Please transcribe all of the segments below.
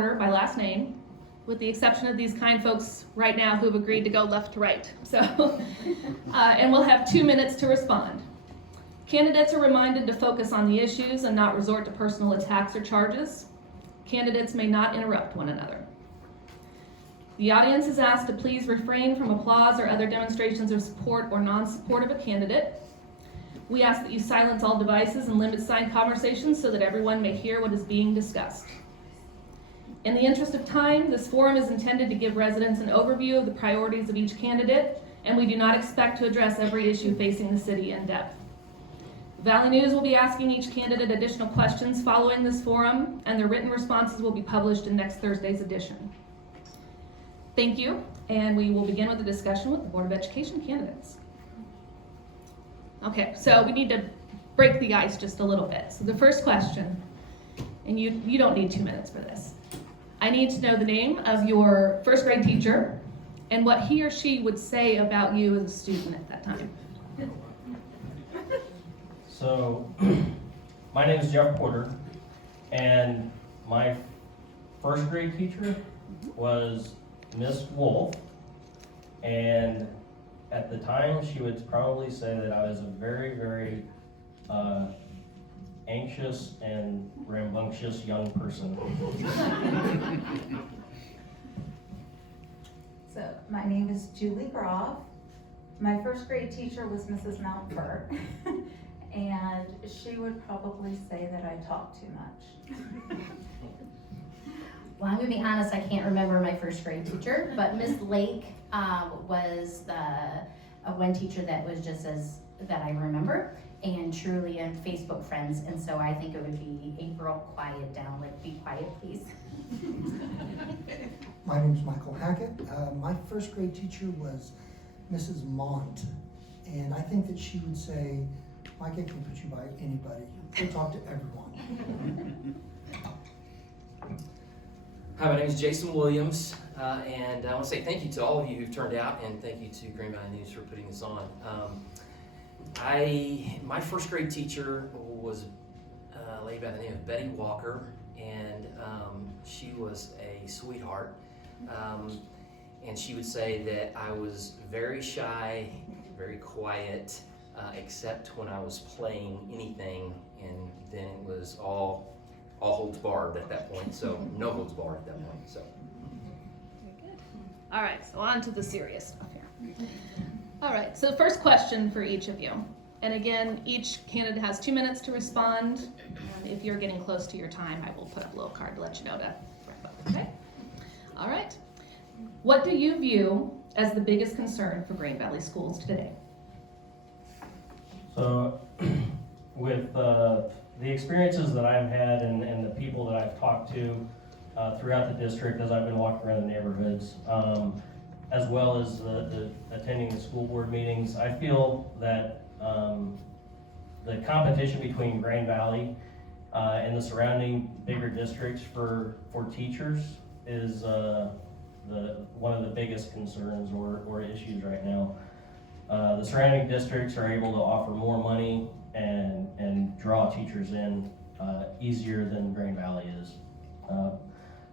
by last name, with the exception of these kind folks right now who have agreed to go left to right. So, and we'll have 2 minutes to respond. Candidates are reminded to focus on the issues and not resort to personal attacks or charges. Candidates may not interrupt one another. The audience is asked to please refrain from applause or other demonstrations of support or non-support of a candidate. We ask that you silence all devices and limit side conversations so that everyone may hear what is being discussed. In the interest of time, this forum is intended to give residents an overview of the priorities of each candidate, and we do not expect to address every issue facing the city in depth. Valley News will be asking each candidate additional questions following this forum, and their written responses will be published in next Thursday's edition. Thank you, and we will begin with a discussion with the Board of Education candidates. Okay, so we need to break the ice just a little bit. So the first question, and you don't need 2 minutes for this. I need to know the name of your first grade teacher and what he or she would say about you as a student at that time. So, my name is Jeff Porter, and my first grade teacher was Miss Wolf, and at the time she would probably say that I was a very, very anxious and rambunctious young person. So my name is Julie Groff. My first grade teacher was Mrs. Mountford, and she would probably say that I talk too much. Well, I'm gonna be honest, I can't remember my first grade teacher, but Miss Lake was the one teacher that was just that I remember, and truly and Facebook friends, and so I think it would be April, quiet down, like be quiet please. My name is Michael Hackett. My first grade teacher was Mrs. Mont, and I think that she would say, Mike, I can put you by anybody. Go talk to everyone. Hi, my name is Jason Williams, and I want to say thank you to all of you who've turned out, and thank you to Green Valley News for putting this on. My first grade teacher was a lady by the name of Betty Walker, and she was a sweetheart. And she would say that I was very shy, very quiet, except when I was playing anything, and then it was all holds barred at that point, so no holds barred at that point. So. Very good. All right, so on to the serious stuff here. All right, so the first question for each of you. And again, each candidate has 2 minutes to respond. And if you're getting close to your time, I will put up a little card to let you know to wrap up, okay? All right. What do you view as the biggest concern for Green Valley schools today? So, with the experiences that I've had and the people that I've talked to throughout the district as I've been walking around the neighborhoods, as well as the attending the school board meetings, I feel that the competition between Green Valley and the surrounding bigger districts for teachers is one of the biggest concerns or issues right now. The surrounding districts are able to offer more money and draw teachers in easier than Green Valley is.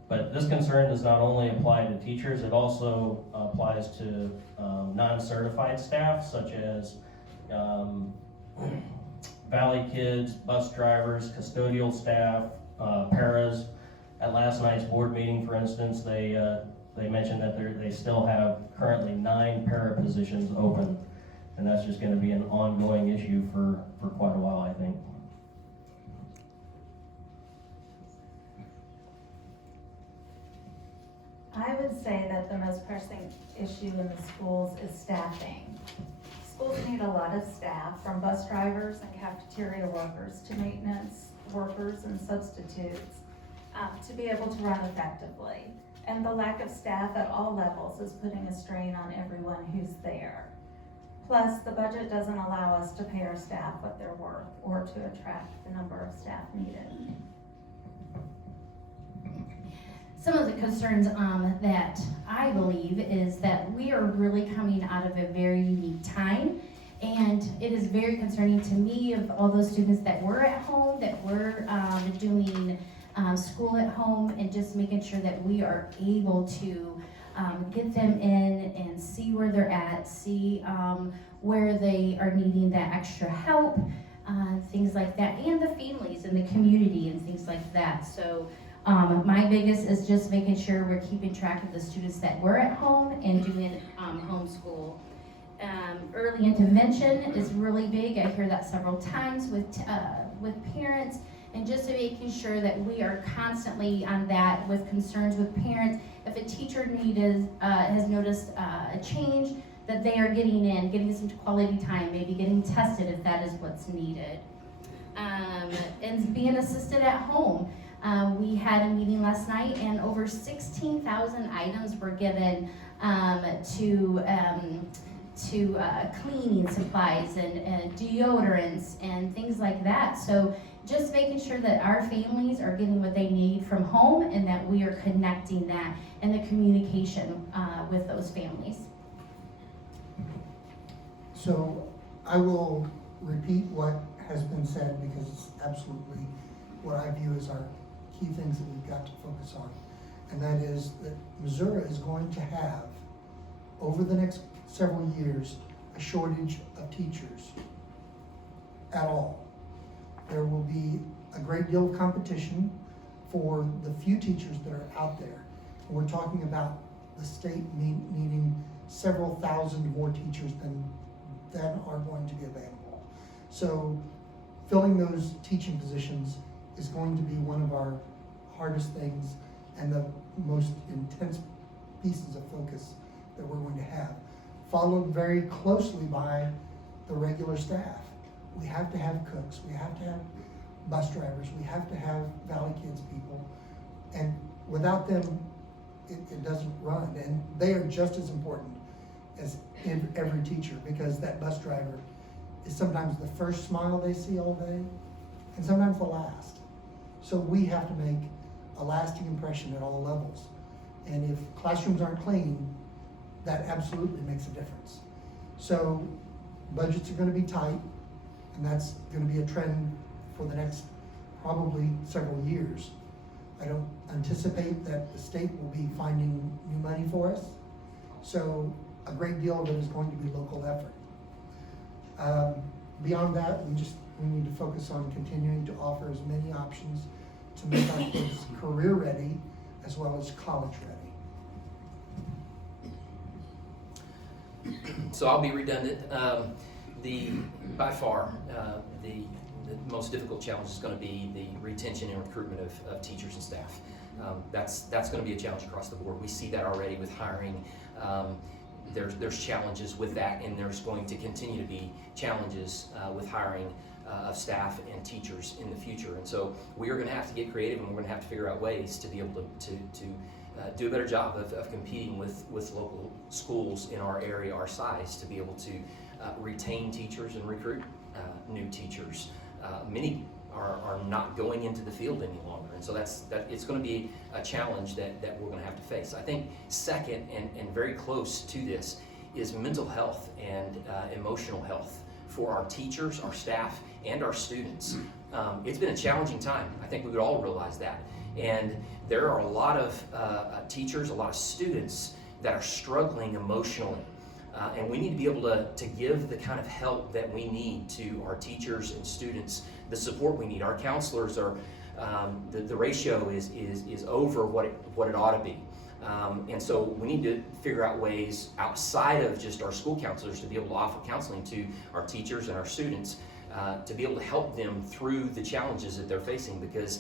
But this concern does not only apply to teachers, it also applies to non-certified staff such as Valley kids, bus drivers, custodial staff, paras. At last night's board meeting, for instance, they mentioned that they still have currently 9 para positions open, and that's just going to be an ongoing issue for quite a while, I think. I would say that the most pressing issue in the schools is staffing. Schools need a lot of staff, from bus drivers and cafeteria workers to maintenance workers and substitutes, to be able to run effectively. And the lack of staff at all levels is putting a strain on everyone who's there. Plus, the budget doesn't allow us to pay our staff what they're worth or to attract the number of staff needed. Some of the concerns that I believe is that we are really coming out of a very unique time, and it is very concerning to me of all those students that were at home, that were doing school at home, and just making sure that we are able to get them in and see where they're at, see where they are needing that extra help, things like that, and the families and the community and things like that. So my biggest is just making sure we're keeping track of the students that were at home and doing homeschool. Early intervention is really big. I hear that several times with parents, and just making sure that we are constantly on that with concerns with parents. If a teacher has noticed a change, that they are getting some quality time, maybe getting tested if that is what's needed. And being assisted at home. We had a meeting last night, and over 16,000 items were given to cleaning supplies and deodorants and things like that. So just making sure that our families are getting what they need from home, and that we are connecting that and the communication with those families. So I will repeat what has been said, because it's absolutely what I view as our key things that we've got to focus on. And that is that Missouri is going to have, over the next several years, a shortage of teachers at all. There will be a great deal of competition for the few teachers that are out there. And we're talking about the state needing several thousand more teachers than are going to be available. So filling those teaching positions is going to be one of our hardest things and the most intense pieces of focus that we're going to have, followed very closely by the regular staff. We have to have cooks, we have to have bus drivers, we have to have Valley Kids people, and without them, it doesn't run. And they are just as important as every teacher, because that bus driver is sometimes the first smile they see all day, and sometimes the last. So we have to make a lasting impression at all levels. And if classrooms aren't clean, that absolutely makes a difference. So budgets are going to be tight, and that's going to be a trend for the next probably several years. I don't anticipate that the state will be finding new money for us. So a great deal of it is going to be local effort. Beyond that, we need to focus on continuing to offer as many options to make our kids career ready as well as college ready. So I'll be redundant. By far, the most difficult challenge is going to be the retention and recruitment of teachers and staff. That's going to be a challenge across the board. We see that already with hiring. There's challenges with that, and there's going to continue to be challenges with hiring of staff and teachers in the future. And so we are going to have to get creative, and we're going to have to figure out ways to be able to do a better job of competing with local schools in our area, our size, to be able to retain teachers and recruit new teachers. Many are not going into the field any longer, and so it's going to be a challenge that we're going to have to face. I think second, and very close to this, is mental health and emotional health for our teachers, our staff, and our students. It's been a challenging time. I think we would all realize that. And there are a lot of teachers, a lot of students that are struggling emotionally. And we need to be able to give the kind of help that we need to our teachers and students, the support we need. Our counselors are, the ratio is over what it ought to be. And so we need to figure out ways outside of just our school counselors to be able to offer counseling to our teachers and our students, to be able to help them through the challenges that they're facing, because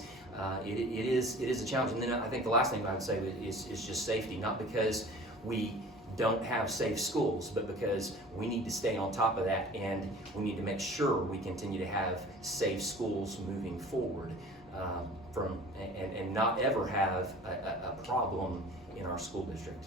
it is a challenge. And then I think the last thing I would say is just safety, not because we don't have safe schools, but because we need to stay on top of that, and we need to make sure we continue to have safe schools moving forward, and not ever have a problem in our school district.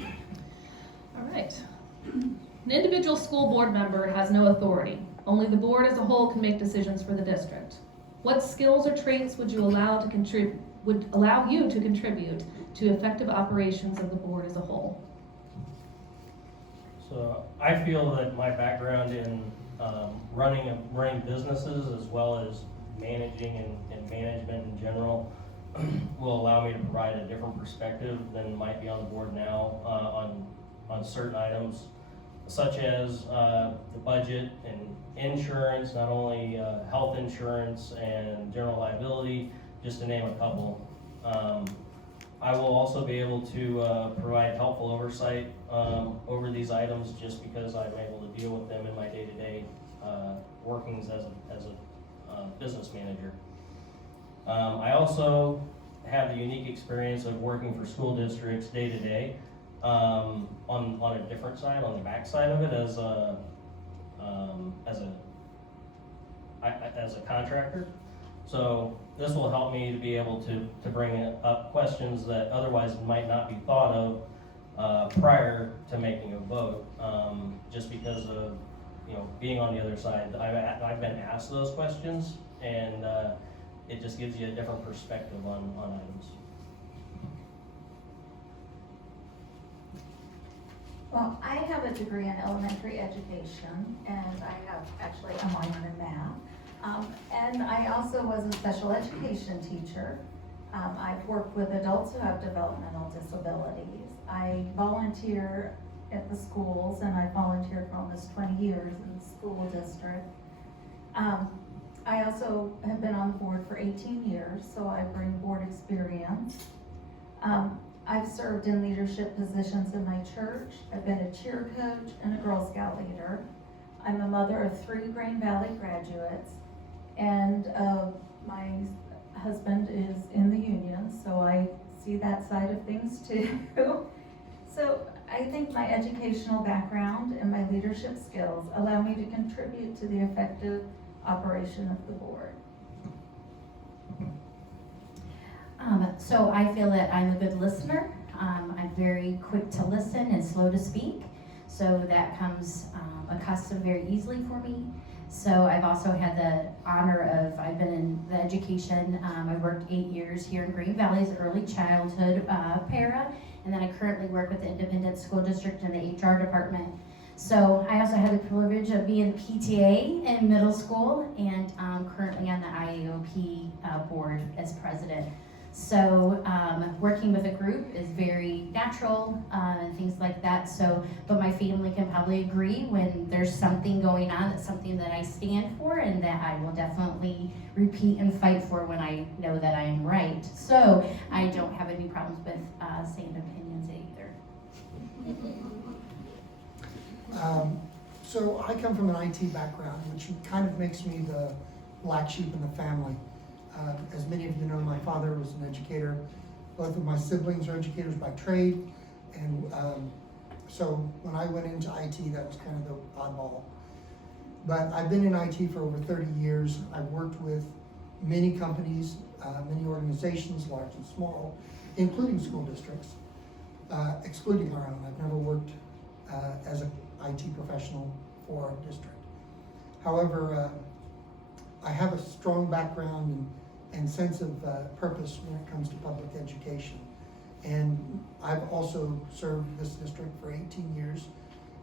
All right. An individual school board member has no authority. Only the board as a whole can make decisions for the district. What skills or traits would allow you to contribute to effective operations of the board as a whole? So I feel that my background in running businesses, as well as managing and management in general will allow me to provide a different perspective than might be on the board now on certain items, such as the budget and insurance, not only health insurance and general liability, just to name a couple. I will also be able to provide helpful oversight over these items just because I'm able to deal with them in my day-to-day workings as a business manager. I also have the unique experience of working for school districts day-to-day on a different side, on the back side of it as a contractor. So this will help me to be able to bring up questions that otherwise might not be thought of prior to making a vote, just because of, you know, being on the other side. I've been asked those questions, and it just gives you a different perspective on items. Well, I have a degree in elementary education, and I have actually a minor in math. And I also was a special education teacher. I've worked with adults who have developmental disabilities. I volunteer at the schools, and I volunteered for almost 20 years in the school district. I also have been on the board for 18 years, so I bring board experience. I've served in leadership positions in my church. I've been a cheer coach and a Girl Scout leader. I'm a mother of 3 Green Valley graduates, and my husband is in the union, so I see that side of things too. So I think my educational background and my leadership skills allow me to contribute to the effective operation of the board. So I feel that I'm a good listener. I'm very quick to listen and slow to speak. So that comes accustomed very easily for me. So I've also had the honor of, I've been in the education, I worked 8 years here in Green Valley as early childhood para, and then I currently work with the Independent School District in the HR department. So I also have the privilege of being PTA in middle school, and currently on the IAOP board as president. So working with a group is very natural and things like that. So, but my family can probably agree when there's something going on, that's something that I stand for and that I will definitely repeat and fight for when I know that I am right. So I don't have any problems with saying opinions either. So I come from an IT background, which kind of makes me the black sheep in the family. As many of you know, my father was an educator. Both of my siblings are educators by trade. And so when I went into IT, that was kind of the oddball. But I've been in IT for over 30 years. I've worked with many companies, many organizations, large and small, including school districts, excluding our own. I've never worked as an IT professional for a district. However, I have a strong background and sense of purpose when it comes to public education. And I've also served this district for 18 years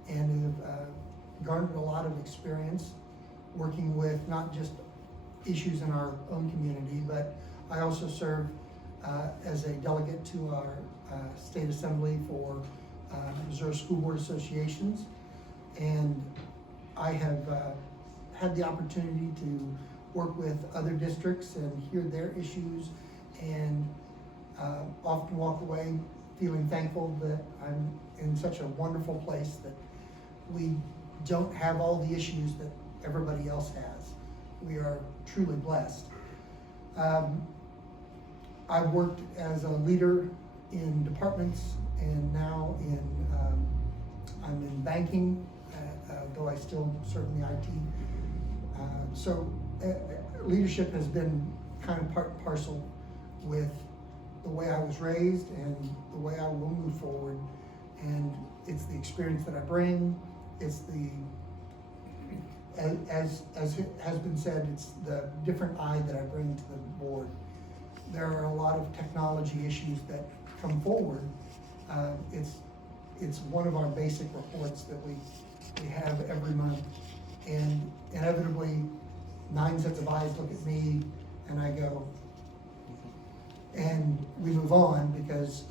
and have garnered a lot of experience working with not just issues in our own community, but I also serve as a delegate to our state assembly for Missouri School Board Associations. And I have had the opportunity to work with other districts and hear their issues, and often walk away feeling thankful that I'm in such a wonderful place that we don't have all the issues that everybody else has. We are truly blessed. I've worked as a leader in departments, and now I'm in banking, though I still serve in the IT. So leadership has been kind of part and parcel with the way I was raised and the way I will move forward. And it's the experience that I bring. It's the, as it has been said, it's the different eye that I bring to the board. There are a lot of technology issues that come forward. It's one of our basic reports that we have every month. And inevitably, 9 sets of eyes look at me, and I go, and we move on because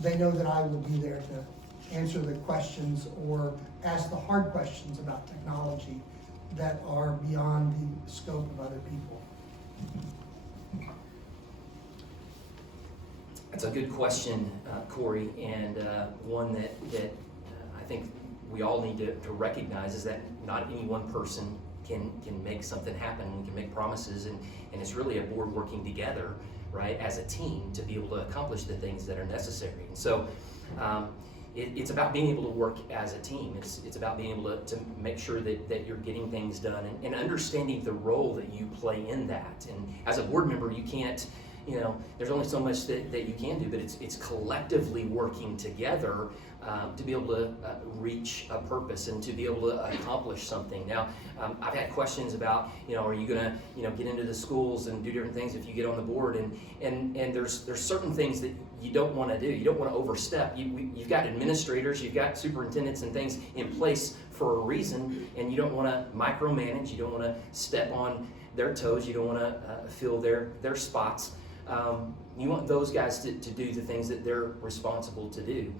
they know that I will be there to answer the questions or ask the hard questions about technology that are beyond the scope of other people. That's a good question, Corey, and one that I think we all need to recognize is that not any one person can make something happen and can make promises, and it's really a board working together, right, as a team to be able to accomplish the things that are necessary. And so it's about being able to work as a team. It's about being able to make sure that you're getting things done and understanding the role that you play in that. And as a board member, you can't, there's only so much that you can do, but it's collectively working together to be able to reach a purpose and to be able to accomplish something. Now, I've had questions about, are you gonna, get into the schools and do different things if you get on the board? And there's certain things that you don't want to do. You don't want to overstep. You've got administrators, you've got superintendents and things in place for a reason, and you don't want to micromanage. You don't want to step on their toes. You don't want to fill their spots. You want those guys to do the things that they're responsible to do.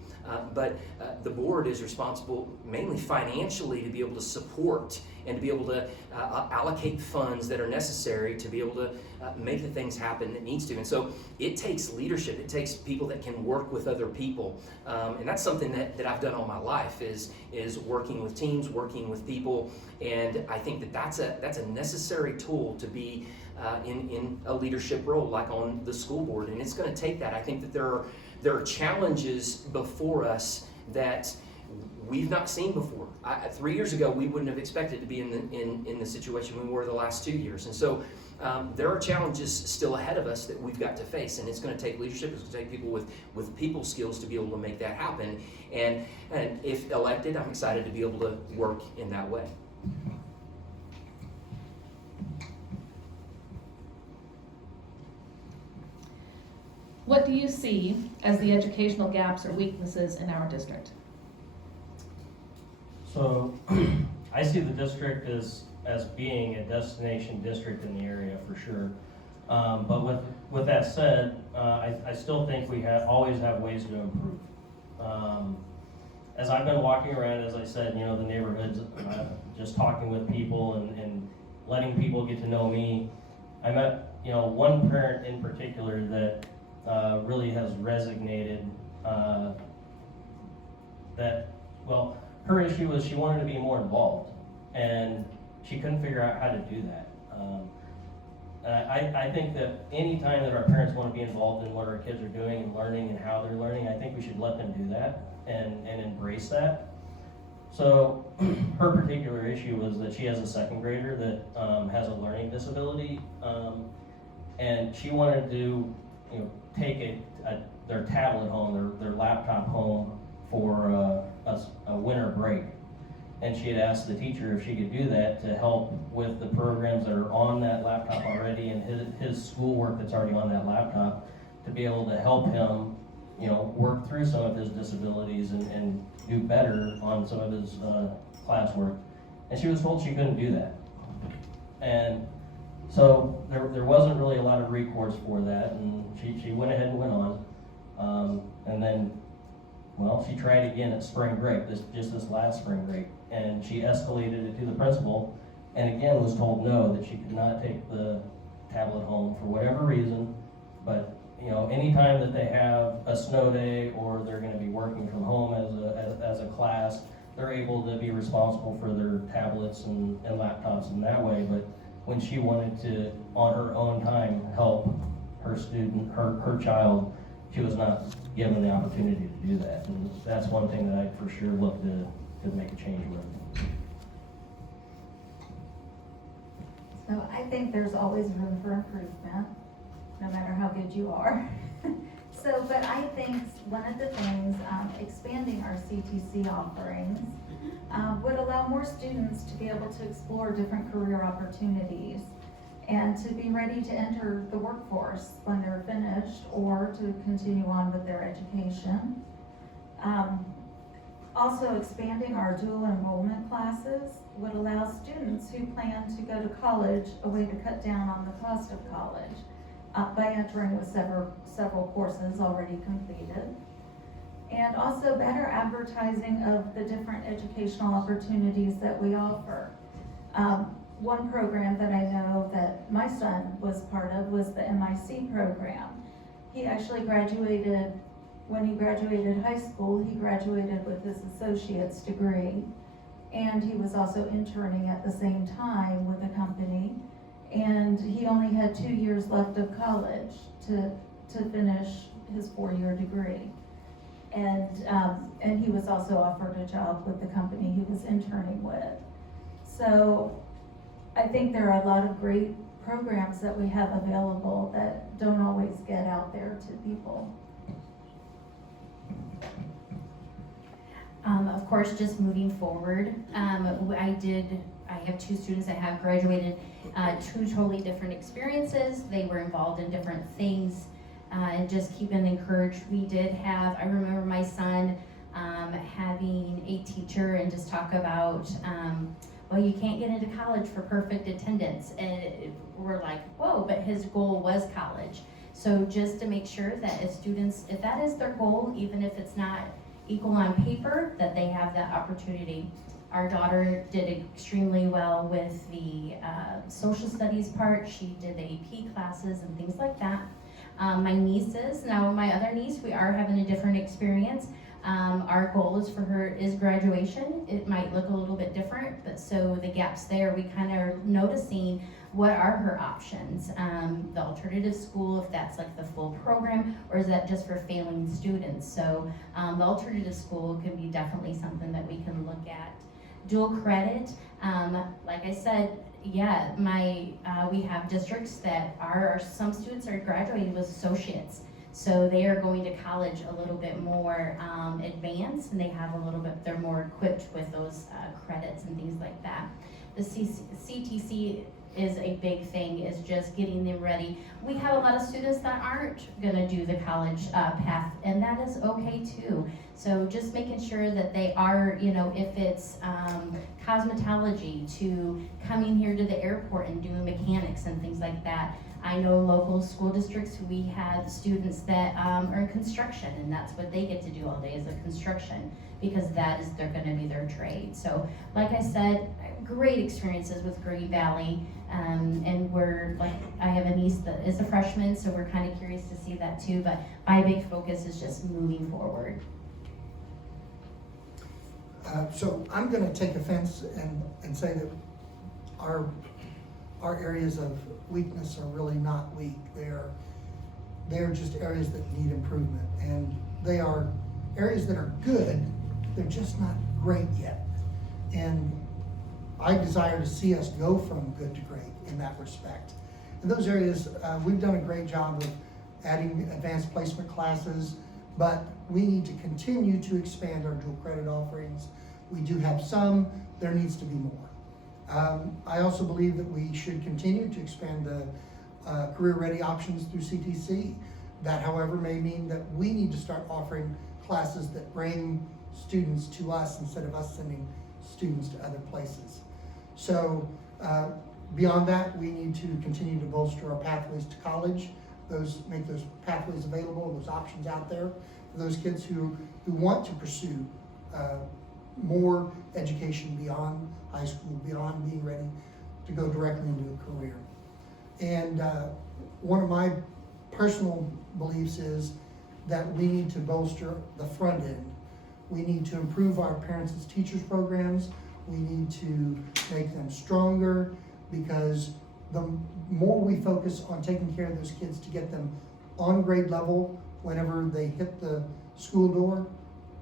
But the board is responsible mainly financially to be able to support and to be able to allocate funds that are necessary to be able to make the things happen that needs to. And so it takes leadership. It takes people that can work with other people. And that's something that I've done all my life is working with teams, working with people. And I think that's a necessary tool to be in a leadership role, like on the school board, and it's going to take that. I think that there are challenges before us that we've not seen before. 3 years ago, we wouldn't have expected to be in the situation we were the last 2 years, and so there are challenges still ahead of us that we've got to face, and it's going to take leadership. It's going to take people with people skills to be able to make that happen. And if elected, I'm excited to be able to work in that way. What do you see as the educational gaps or weaknesses in our district? So I see the district as being a destination district in the area for sure. But with that said, I still think we always have ways to improve. As I've been walking around, as I said, the neighborhoods, just talking with people and letting people get to know me, I met, one parent in particular that really has resonated her issue was she wanted to be more involved, and she couldn't figure out how to do that. I think that any time that our parents want to be involved in what our kids are doing and learning and how they're learning, I think we should let them do that and embrace that. So her particular issue was that she has a second grader that has a learning disability, and she wanted to take their tablet home, their laptop home for a winter break. And she had asked the teacher if she could do that to help with the programs that are on that laptop already and his schoolwork that's already on that laptop, to be able to help him, work through some of his disabilities and do better on some of his classwork. And she was told she couldn't do that. And so there wasn't really a lot of recourse for that, and she went ahead and went on. And then, she tried again at spring break, this last spring break, and she escalated it to the principal, and again was told no, that she could not take the tablet home for whatever reason. But anytime that they have a snow day or they're going to be working from home as a class, they're able to be responsible for their tablets and laptops in that way. But when she wanted to, on her own time, help her student, her child, she was not given the opportunity to do that. And that's one thing that I for sure look to make a change with. So I think there's always room for improvement, no matter how good you are. But I think one of the things, expanding our CTC offerings would allow more students to be able to explore different career opportunities and to be ready to enter the workforce when they're finished or to continue on with their education. Also, expanding our dual enrollment classes would allow students who plan to go to college a way to cut down on the cost of college by entering with several courses already completed. And also better advertising of the different educational opportunities that we offer. One program that I know that my son was part of was the MIC program. He actually graduated, when he graduated high school, he graduated with his associate's degree. And he was also interning at the same time with a company. And he only had 2 years left of college to finish his 4-year degree. And he was also offered a job with the company he was interning with. So I think there are a lot of great programs that we have available that don't always get out there to people. Of course, just moving forward, I have 2 students that have graduated, 2 totally different experiences. They were involved in different things, and just keep them encouraged. I remember my son having a teacher and just talk about, well, you can't get into college for perfect attendance. And we're like, whoa, but his goal was college. So just to make sure that as students, if that is their goal, even if it's not equal on paper, that they have that opportunity. Our daughter did extremely well with the social studies part. She did the AP classes and things like that. My other niece, we are having a different experience. Our goal is for her is graduation. It might look a little bit different, but so the gaps there, we kind of are noticing what are her options. The alternative school, if that's like the full program, or is that just for failing students? So the alternative school can be definitely something that we can look at. Dual credit, like I said, yeah, we have districts that some students are graduating with associates. So they are going to college a little bit more advanced, and they're more equipped with those credits and things like that. The CTC is a big thing, is just getting them ready. We have a lot of students that aren't gonna do the college path, and that is okay too. So just making sure that they are, if it's cosmetology, to coming here to the airport and doing mechanics and things like that. I know local school districts, we have students that are in construction, and that's what they get to do all day is the construction, because they're gonna be their trade. So like I said, great experiences with Green Valley, and I have a niece that is a freshman, so we're kind of curious to see that too, but my big focus is just moving forward. So I'm going to take offense and say that our areas of weakness are really not weak. They're just areas that need improvement, and they are areas that are good. They're just not great yet. And I desire to see us go from good to great in that respect. In those areas, we've done a great job of adding advanced placement classes, but we need to continue to expand our dual credit offerings. We do have some, there needs to be more. I also believe that we should continue to expand the career ready options through CTC. That, however, may mean that we need to start offering classes that bring students to us instead of us sending students to other places. So beyond that, we need to continue to bolster our pathways to college, make those pathways available, those options out there for those kids who want to pursue more education beyond high school, beyond being ready to go directly into a career. And one of my personal beliefs is that we need to bolster the front end. We need to improve our parents as teachers programs. We need to make them stronger, because the more we focus on taking care of those kids to get them on grade level whenever they hit the school door,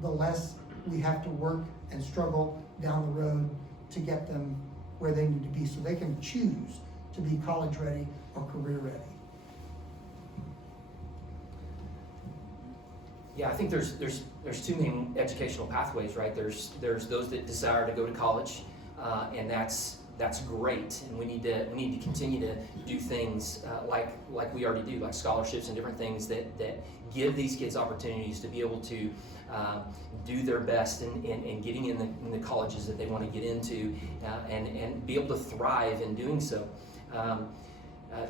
the less we have to work and struggle down the road to get them where they need to be, so they can choose to be college ready or career ready. Yeah, I think there's 2 main educational pathways, right? There's those that desire to go to college, and that's that's great, and we need to continue to do things like we already do, like scholarships and different things that give these kids opportunities to be able to do their best in getting in the colleges that they want to get into, and be able to thrive in doing so.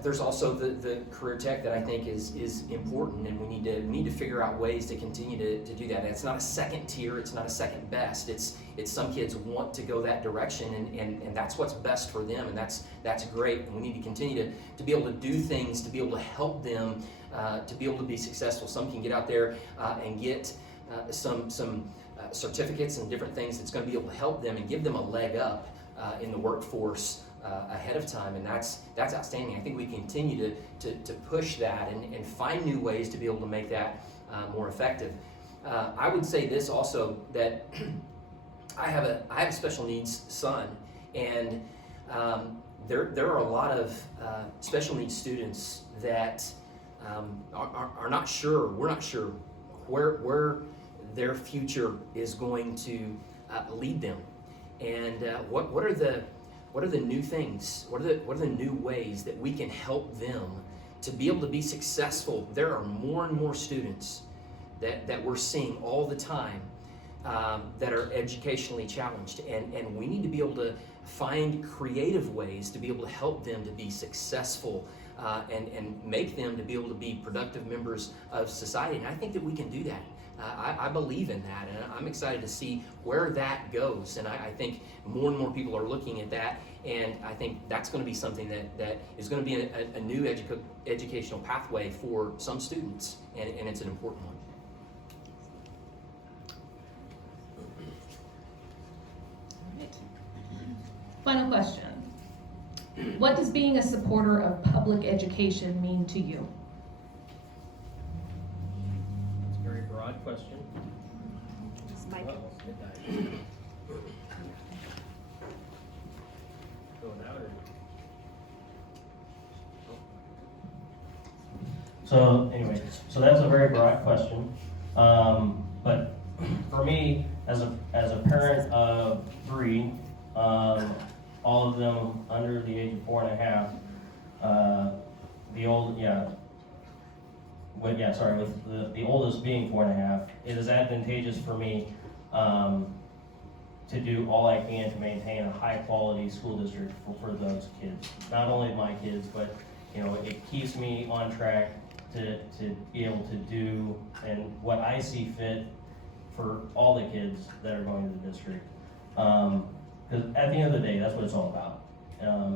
There's also the career tech that I think is important, and we need to figure out ways to continue to do that. And it's not a second tier, it's not a second best. It's some kids want to go that direction, and that's what's best for them, and that's great. And we need to continue to be able to do things to be able to help them to be able to be successful. Some can get out there and get some certificates and different things that's going to be able to help them and give them a leg up in the workforce ahead of time, and that's outstanding. I think we continue to push that and find new ways to be able to make that more effective. I would say this also, that I have a special needs son, and there are a lot of special needs students that are not sure. We're not sure where their future is going to lead them, and what are the new things? What are the new ways that we can help them to be able to be successful? There are more and more students that we're seeing all the time that are educationally challenged, and we need to be able to find creative ways to be able to help them to be successful and make them to be able to be productive members of society. And I think that we can do that. I believe in that, and I'm excited to see where that goes. And I think more and more people are looking at that, and I think that's going to be something that is going to be a new educational pathway for some students, and it's an important one. Final question. What does being a supporter of public education mean to you? It's a very broad question. So anyway, so that's a very broad question. But for me, as a parent of 3, all of them under the age of 4.5, with the oldest being 4.5, it is advantageous for me to do all I can to maintain a high quality school district for those kids. Not only my kids, but it keeps me on track to be able to do and what I see fit for all the kids that are going to the district. Because at the end of the day, that's what it's all about.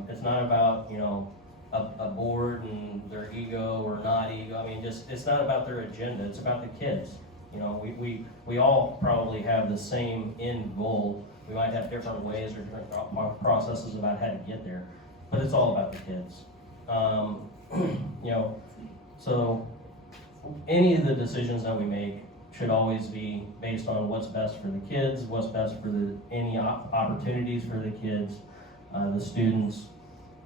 It's not about a board and their ego or not ego. I mean, it's not about their agenda. It's about the kids. We all probably have the same end goal. We might have different ways or different processes about how to get there, but it's all about the kids. So any of the decisions that we make should always be based on what's best for the kids, what's best for any opportunities for the kids, the students,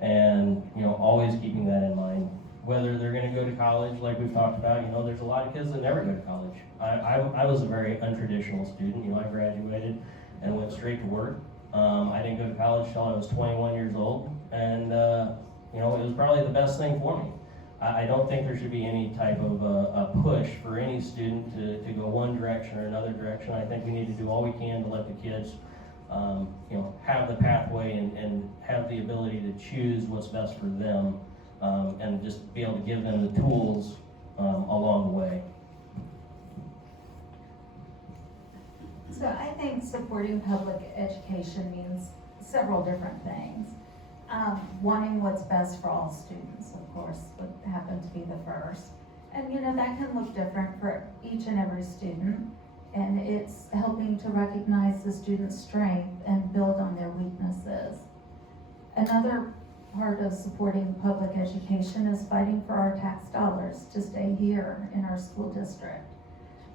and always keeping that in mind. Whether they're going to go to college, like we've talked about, there's a lot of kids that never go to college. I was a very untraditional student. I graduated and went straight to work. I didn't go to college till I was 21 years old, and it was probably the best thing for me. I don't think there should be any type of a push for any student to go one direction or another direction. I think we need to do all we can to let the kids, have the pathway and have the ability to choose what's best for them, and just be able to give them the tools along the way. So I think supporting public education means several different things. Wanting what's best for all students, of course, would happen to be the first. And that can look different for each and every student. And it's helping to recognize the student's strength and build on their weaknesses. Another part of supporting public education is fighting for our tax dollars to stay here in our school district,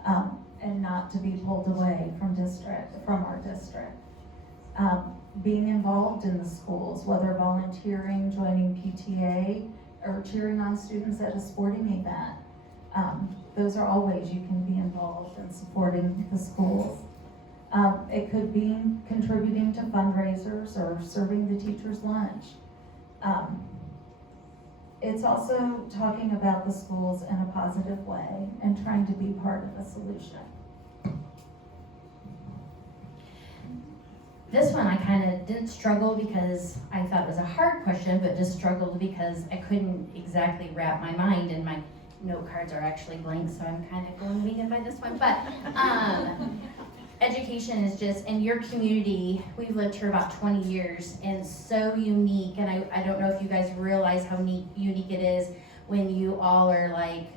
and not to be pulled away from our district. Being involved in the schools, whether volunteering, joining PTA, or cheering on students at a sporting event. Those are all ways you can be involved in supporting the schools. It could be contributing to fundraisers or serving the teacher's lunch. It's also talking about the schools in a positive way and trying to be part of the solution. This one I kind of didn't struggle because I thought it was a hard question, but just struggled because I couldn't exactly wrap my mind, and my note cards are actually blank, so I'm kind of going winged by this one. But education is just, in your community, we've lived here about 20 years, and so unique, and I don't know if you guys realize how unique it is when you all are like,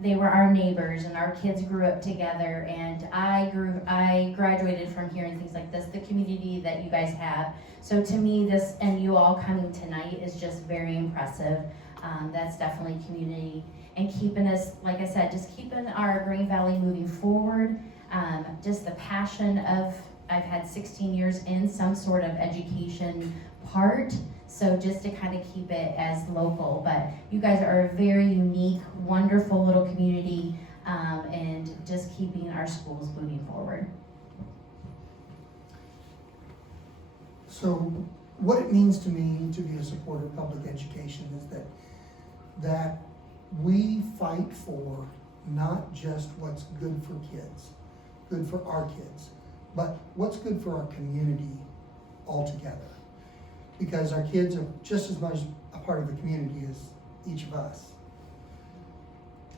they were our neighbors, and our kids grew up together, and I graduated from here and things like this, the community that you guys have. So to me, this, and you all coming tonight, is just very impressive. That's definitely community, and keeping us, like I said, just keeping our Green Valley moving forward. Just the passion of, I've had 16 years in some sort of education part, so just to kind of keep it as local. But you guys are a very unique, wonderful little community, and just keeping our schools moving forward. So what it means to me to be a supporter of public education is that we fight for not just what's good for kids, good for our kids, but what's good for our community altogether. Because our kids are just as much a part of the community as each of us.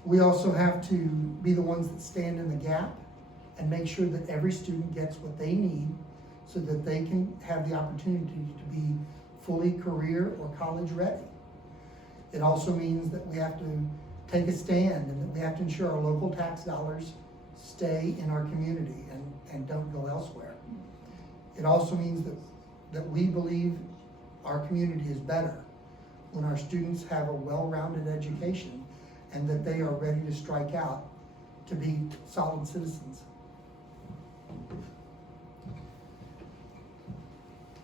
We also have to be the ones that stand in the gap and make sure that every student gets what they need so that they can have the opportunity to be fully career or college ready. It also means that we have to take a stand and that we have to ensure our local tax dollars stay in our community and don't go elsewhere. It also means that we believe our community is better when our students have a well-rounded education and that they are ready to strike out to be solid citizens.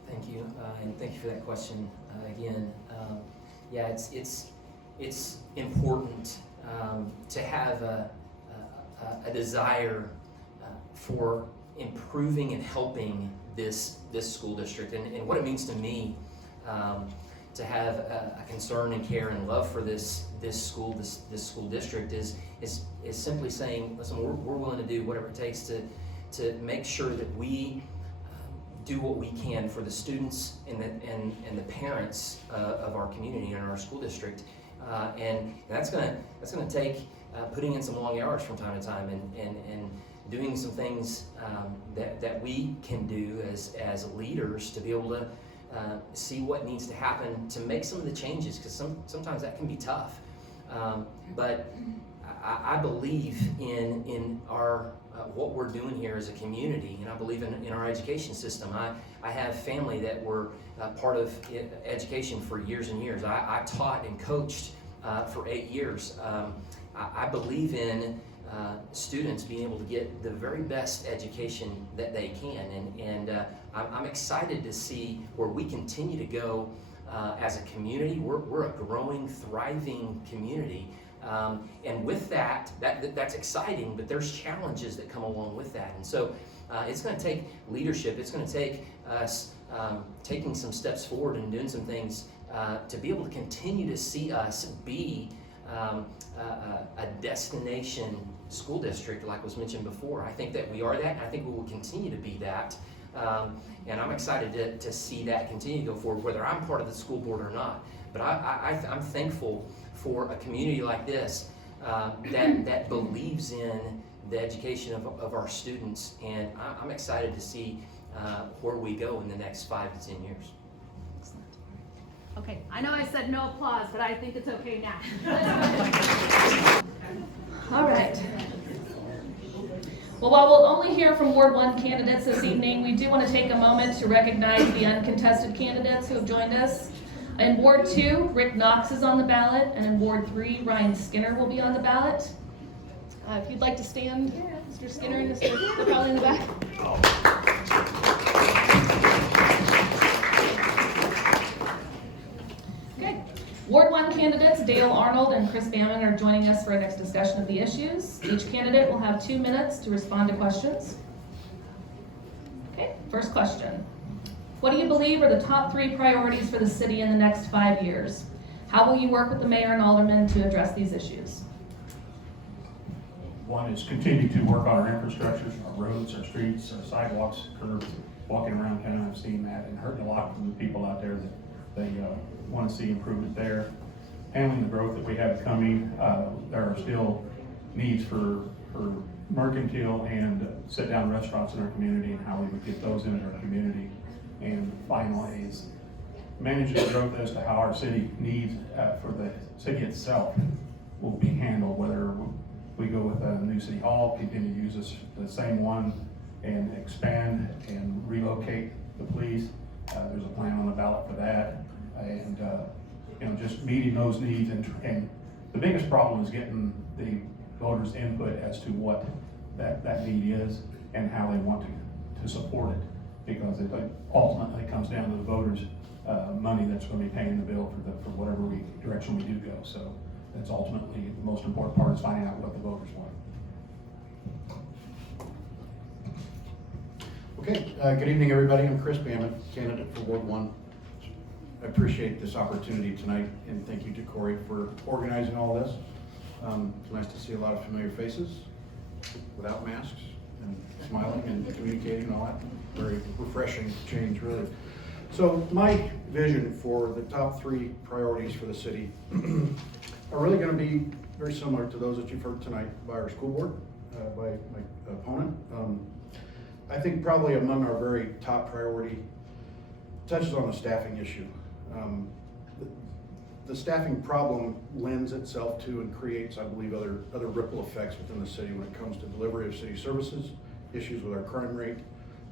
Thank you, and thank you for that question again. Yeah, it's important to have a desire for improving and helping this school district, and what it means to me to have a concern and care and love for this school district is simply saying, listen, we're willing to do whatever it takes to make sure that we do what we can for the students and the parents of our community and our school district, and that's gonna take putting in some long hours from time to time and doing some things that we can do as leaders to be able to see what needs to happen to make some of the changes, because sometimes that can be tough. But I believe in our what we're doing here as a community, and I believe in our education system. I have family that were part of education for years and years. I taught and coached for 8 years. I believe in students being able to get the very best education that they can, and I'm excited to see where we continue to go as a community. We're a growing, thriving community, and with that's exciting, but there's challenges that come along with that, and so it's going to take leadership. It's going to take us taking some steps forward and doing some things to be able to continue to see us be a destination school district, like was mentioned before. I think that we are that, and I think we will continue to be that. And I'm excited to see that continue to go forward, whether I'm part of the school board or not. But I'm thankful for a community like this that believes in the education of our students, and I'm excited to see where we go in the next 5 to 10 years. Okay, I know I said no applause, but I think it's okay now. All right. Well, while we'll only hear from Ward 1 candidates this evening, we do want to take a moment to recognize the uncontested candidates who have joined us. In Ward 2, Rick Knox is on the ballot, and in Ward 3, Ryan Skinner will be on the ballot. If you'd like to stand, Mr. Skinner and Mr. Capelli in the back. Okay. Ward 1 candidates, Dale Arnold and Chris Bamman, are joining us for our next discussion of the issues. Each candidate will have 2 minutes to respond to questions. Okay, first question. What do you believe are the top 3 priorities for the city in the next 5 years? How will you work with the mayor and aldermen to address these issues? One is continue to work on our infrastructure, our roads, our streets, our sidewalks, curbs, walking around town. I've seen that and heard a lot from the people out there that they want to see improvement there. Handling the growth that we have coming, there are still needs for mercantile and sit-down restaurants in our community and how we would get those into our community. And finally is managing the growth as to how our city needs for the city itself will be handled, whether we go with a new city hall, continue to use the same one and expand and relocate the police. There's a plan on the ballot for that. And just meeting those needs and the biggest problem is getting the voters' input as to what that need is and how they want to support it, because it ultimately comes down to the voters' money that's going to be paying the bill for whatever direction we do go. So that's ultimately the most important part, is finding out what the voters want. Okay, good evening, everybody. I'm Chris Bamman, candidate for Ward 1. I appreciate this opportunity tonight, and thank you to Corey for organizing all this. It's nice to see a lot of familiar faces without masks and smiling and communicating and all that. Very refreshing change, really. So my vision for the top 3 priorities for the city are really going to be very similar to those that you've heard tonight by our school board, by my opponent. I think probably among our very top priority touches on the staffing issue. The staffing problem lends itself to and creates, I believe, other ripple effects within the city when it comes to delivery of city services, issues with our crime rate.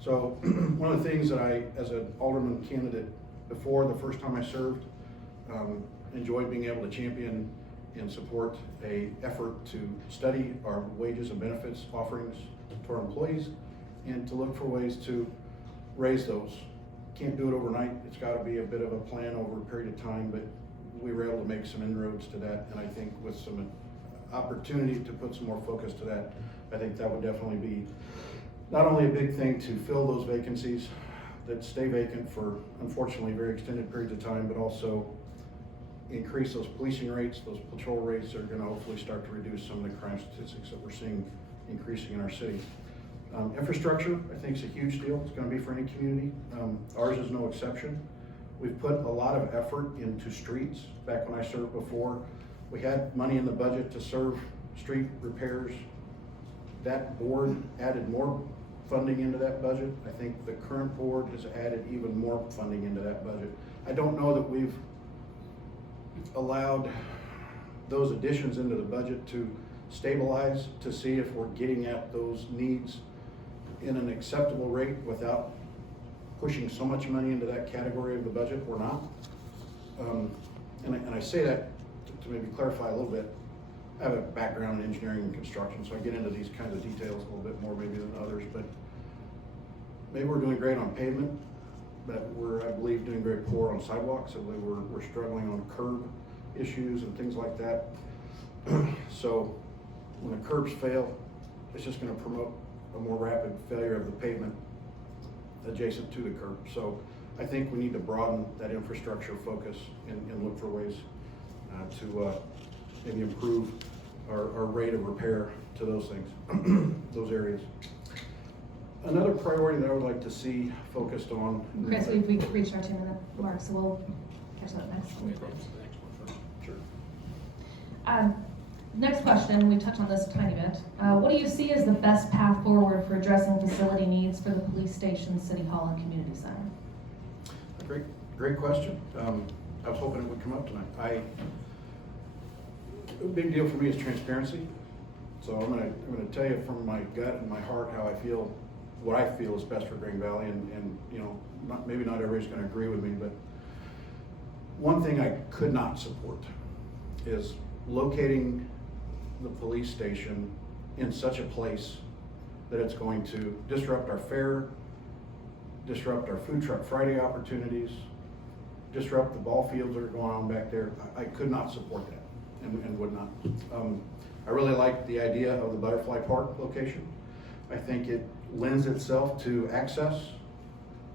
So one of the things that I, as an alderman candidate before the first time I served, enjoyed being able to champion and support a effort to study our wages and benefits offerings to our employees and to look for ways to raise those. Can't do it overnight. It's got to be a bit of a plan over a period of time, but we were able to make some inroads to that, and I think with some opportunity to put some more focus to that, I think that would definitely be not only a big thing to fill those vacancies that stay vacant for unfortunately very extended periods of time, but also increase those policing rates, those patrol rates that are going to hopefully start to reduce some of the crime statistics that we're seeing increasing in our city. Infrastructure, I think, is a huge deal. It's going to be for any community. Ours is no exception. We've put a lot of effort into streets. Back when I served before, we had money in the budget to serve street repairs. That board added more funding into that budget. I think the current board has added even more funding into that budget. I don't know that we've allowed those additions into the budget to stabilize, to see if we're getting at those needs in an acceptable rate without pushing so much money into that category of the budget or not. And I say that to maybe clarify a little bit. I have a background in engineering and construction, so I get into these kinds of details a little bit more maybe than others, but maybe we're doing great on pavement, but we're, I believe, doing very poor on sidewalks. I believe we're struggling on curb issues and things like that. So when the curbs fail, it's just going to promote a more rapid failure of the pavement adjacent to the curb. So I think we need to broaden that infrastructure focus and look for ways to maybe improve our rate of repair to those things, those areas. Another priority that I would like to see focused on. Chris, we've reached our 2-minute mark, so we'll catch that next. Sure. Next question, we touched on this a tiny bit. What do you see as the best path forward for addressing facility needs for the police station, city hall, and community center? Great question. I was hoping it would come up tonight. A big deal for me is transparency. So I'm gonna tell you from my gut and my heart how I feel, what I feel is best for Green Valley, and you know, maybe not everybody's gonna agree with me, but one thing I could not support is locating the police station in such a place that it's going to disrupt our fair, disrupt our food truck Friday opportunities, disrupt the ball fields that are going on back there. I could not support that and would not. I really like the idea of the Butterfly Park location. I think it lends itself to access.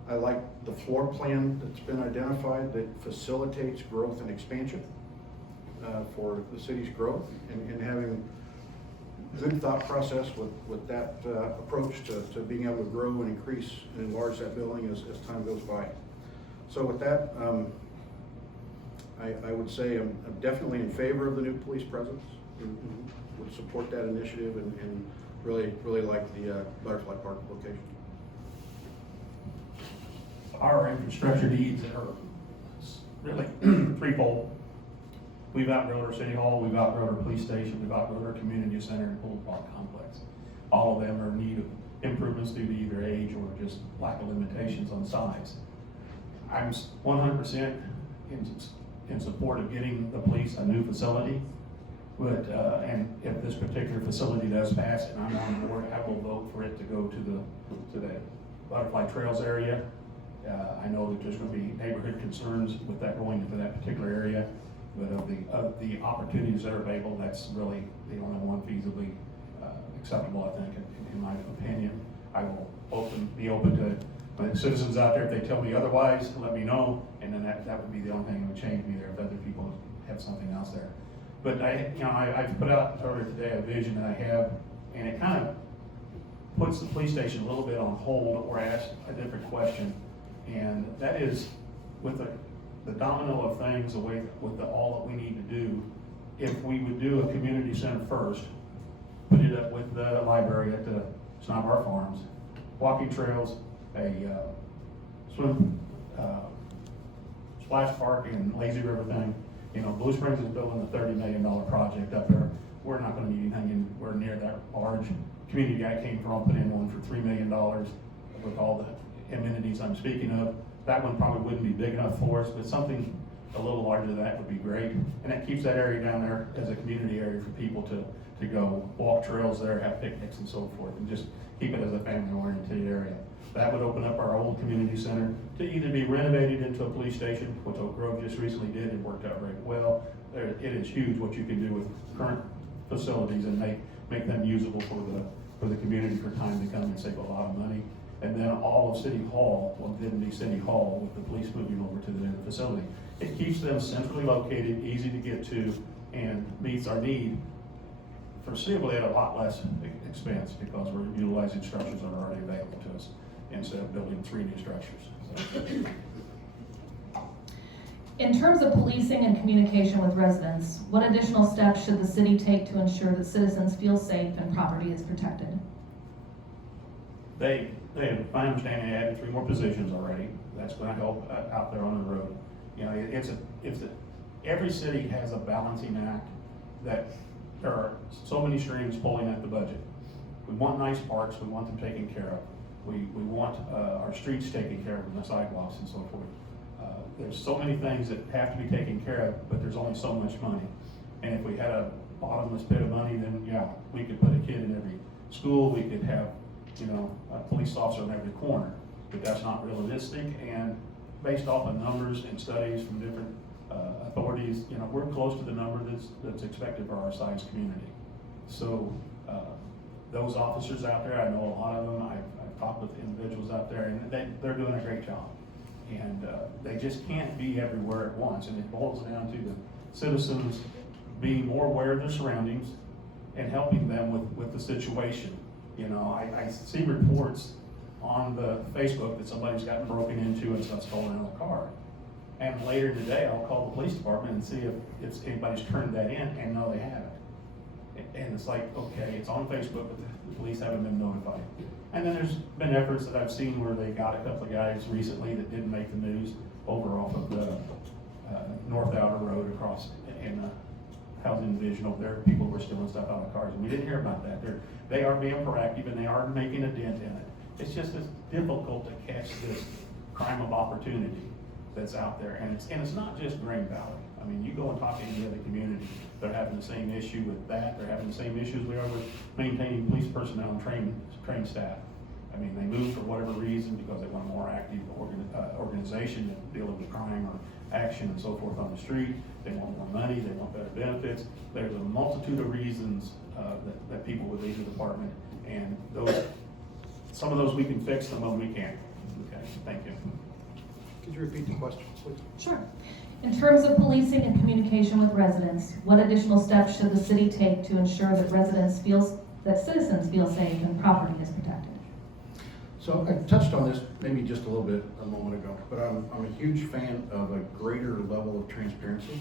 I like the floor plan that's been identified that facilitates growth and expansion for the city's growth, and having good thought process with that approach to being able to grow and increase and enlarge that building as time goes by. So with that, I would say I'm definitely in favor of the new police presence, and would support that initiative, and really like the Butterfly Park location. Our infrastructure needs are really threefold. We've outgrown our city hall, we've outgrown our police station, we've outgrown our community center and pool park complex. All of them are in need of improvements due to either age or just lack of limitations on size. I'm 100% in support of getting the police a new facility. But, and if this particular facility does pass and I'm on board, I will vote for it to go to the Butterfly Trails area. I know that there's going to be neighborhood concerns with that going into that particular area, but of the opportunities that are available, that's really the only one feasibly acceptable, I think, in my opinion. I will be open to citizens out there. If they tell me otherwise, let me know, and then that would be the only thing that would change me there if other people have something else there. But I've put out earlier today a vision that I have, and it kind of puts the police station a little bit on hold or asks a different question. And that is, with the domino of things, with all that we need to do, if we would do a community center first, put it up with the library at the Snyabar Farms, walking trails, a swim splash park and lazy river thing. You know, Blue Springs is building a $30 million project up there. We're not going to need anything anywhere near that large. Community I came from put in one for $3 million with all the amenities I'm speaking of. That one probably wouldn't be big enough for us, but something a little larger than that would be great. And that keeps that area down there as a community area for people to go walk trails there, have picnics and so forth, and just keep it as a family-oriented area. That would open up our old community center to either be renovated into a police station, which Oak Grove just recently did and worked out very well. It is huge what you can do with current facilities and make them usable for the community for time to come and save a lot of money. And then all of City Hall will then be City Hall with the police moving over to the new facility. It keeps them centrally located, easy to get to, and meets our need foreseeably at a lot less expense because we're utilizing structures that are already available to us instead of building 3 new structures. So. In terms of policing and communication with residents, what additional steps should the city take to ensure that citizens feel safe and property is protected? They, my understanding, they added 3 more positions already. That's going to help out there on the road. You know, every city has a balancing act that there are so many strings pulling at the budget. We want nice parks, we want them taken care of. We want our streets taken care of and the sidewalks and so forth. There's so many things that have to be taken care of, but there's only so much money. And if we had a bottomless pit of money, then yeah, we could put a kid in every school, we could have, you know, a police officer in every corner. But that's not realistic, and based off of numbers and studies from different authorities, you know, we're close to the number that's expected for our size community. So those officers out there, I know a lot of them, I've talked with individuals out there, and they're doing a great job. And they just can't be everywhere at once, and it boils down to the citizens being more aware of their surroundings and helping them with the situation. You know, I see reports on the Facebook that somebody's gotten broken into and stuff stolen out of the car. And later today, I'll call the police department and see if anybody's turned that in, and no, they haven't. And it's like, okay, it's on Facebook, but the police haven't been notified. And then there's been efforts that I've seen where they got a couple of guys recently that didn't make the news over off of the North Outer Road across in the housing division over there. People were stealing stuff out of cars, and we didn't hear about that. They are being proactive, and they are making a dent in it. It's just as difficult to catch this crime of opportunity that's out there, and it's not just Green Valley. I mean, you go and talk to any other community, they're having the same issue with that. They're having the same issues we are with maintaining police personnel and trained staff. I mean, they move for whatever reason because they want a more active organization dealing with crime or action and so forth on the street. They want more money, they want better benefits. There's a multitude of reasons that people would leave the department, and some of those we can fix, some of them we can't. Okay, thank you. Could you repeat the question, please? Sure. In terms of policing and communication with residents, what additional steps should the city take to ensure that citizens feel safe and property is protected? So I touched on this maybe just a little bit a moment ago, but I'm a huge fan of a greater level of transparency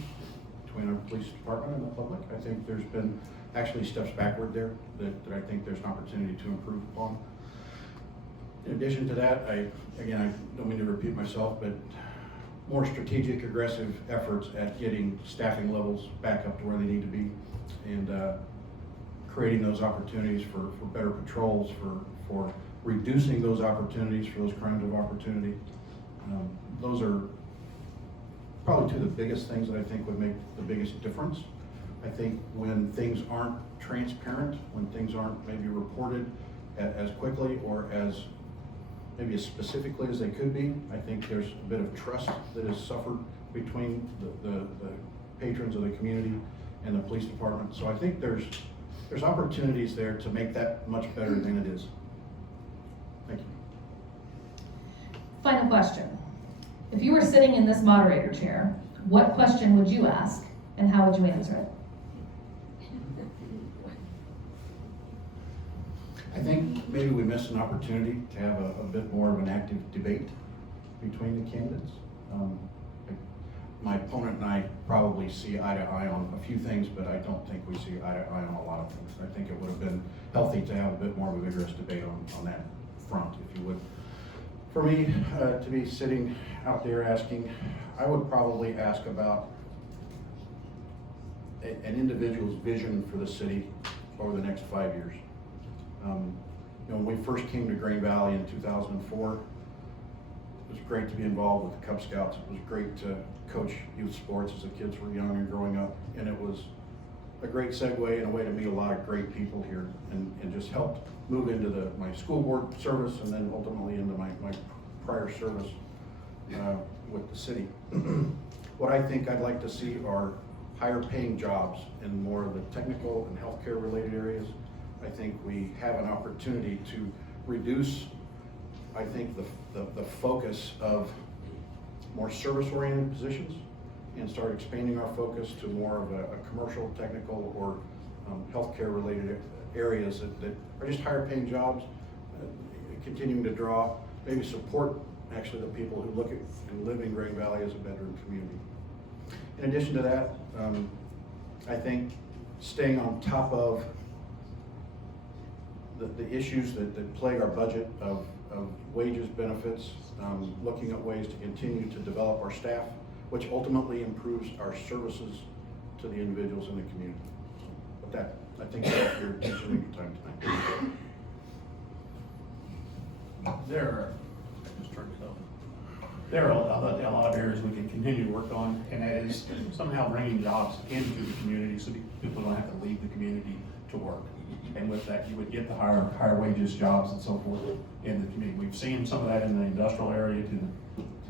between our police department and the public. I think there's been actually steps backward there that I think there's an opportunity to improve upon. In addition to that, I don't mean to repeat myself, but more strategic, aggressive efforts at getting staffing levels back up to where they need to be, and creating those opportunities for better patrols, for reducing those opportunities for those crimes of opportunity. Those are probably two of the biggest things that I think would make the biggest difference. I think when things aren't transparent, when things aren't maybe reported as quickly or as maybe as specifically as they could be, I think there's a bit of trust that is suffered between the patrons of the community and the police department. So I think there's opportunities there to make that much better than it is. Thank you. Final question. If you were sitting in this moderator chair, what question would you ask and how would you answer it? I think maybe we missed an opportunity to have a bit more of an active debate between the candidates. My opponent and I probably see eye to eye on a few things, but I don't think we see eye to eye on a lot of things. I think it would have been healthy to have a bit more of a vigorous debate on that front, if you would. For me, to be sitting out there asking, I would probably ask about an individual's vision for the city over the next 5 years. When we first came to Green Valley in 2004, it was great to be involved with the Cub Scouts. It was great to coach youth sports as the kids were young and growing up, and it was a great segue and a way to meet a lot of great people here, and just helped move into my school board service and then ultimately into my prior service with the city. What I think I'd like to see are higher paying jobs in more of the technical and healthcare related areas. I think we have an opportunity to reduce, I think, the focus of more service-oriented positions and start expanding our focus to more of a commercial, technical, or healthcare related areas that are just higher paying jobs, continuing to draw, maybe support actually the people who look at and live in Green Valley as a veteran community. In addition to that, I think staying on top of the issues that plague our budget of wages, benefits, looking at ways to continue to develop our staff, which ultimately improves our services to the individuals in the community. With that, I think that's your attention and your time tonight. There are a lot of areas we can continue to work on, and that is somehow bringing jobs into the community so people don't have to leave the community to work. And with that, you would get the higher wages jobs and so forth in the community. We've seen some of that in the industrial area to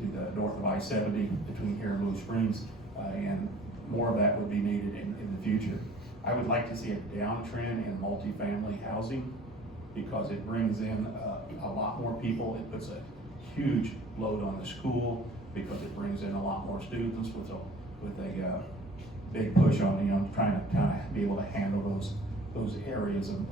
the north of I-70 between here and Blue Springs, and more of that would be needed in the future. I would like to see a downtrend in multifamily housing because it brings in a lot more people. It puts a huge load on the school because it brings in a lot more students with a big push on trying to kind of be able to handle those areas of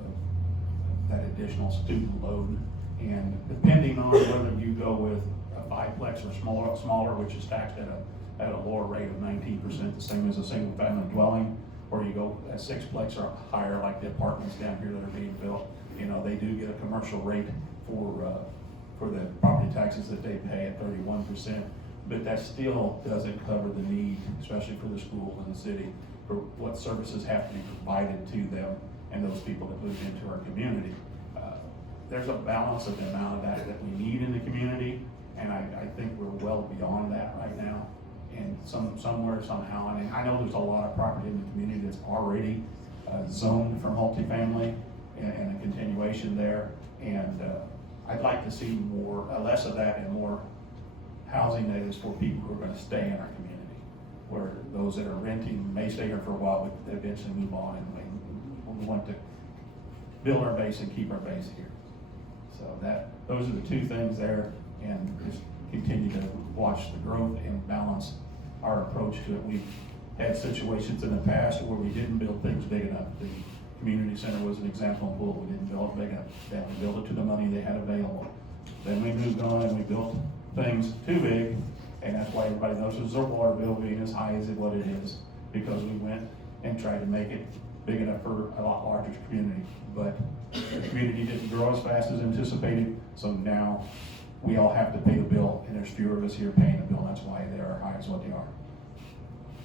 that additional student load. And depending on whether you go with a 5-plex or smaller, which is taxed at a lower rate of 19%, the same as a single family dwelling, or you go at 6-plex or higher, like the apartments down here that are being built, they do get a commercial rate for the property taxes that they pay at 31%, but that still doesn't cover the need, especially for the schools in the city, for what services have to be provided to them and those people that move into our community. There's a balance of the amount of that we need in the community, and I think we're well beyond that right now. And somewhere, somehow, I mean, I know there's a lot of property in the community that's already zoned for multifamily and a continuation there. And I'd like to see more, less of that and more housing that is for people who are gonna stay in our community. Where those that are renting may stay here for a while, but they eventually move on, and we want to build our base and keep our base here. So those are the two things there, and just continue to watch the growth and balance our approach to it. We've had situations in the past where we didn't build things big enough. The community center was an example of what we didn't build it big enough. Then we built it to the money they had available. Then we moved on and we built things too big, and that's why everybody notices our water bill being as high as what it is, because we went and tried to make it big enough for a lot larger community. But the community didn't grow as fast as anticipated, so now we all have to pay the bill, and there's fewer of us here paying the bill, and that's why they are high as what they are.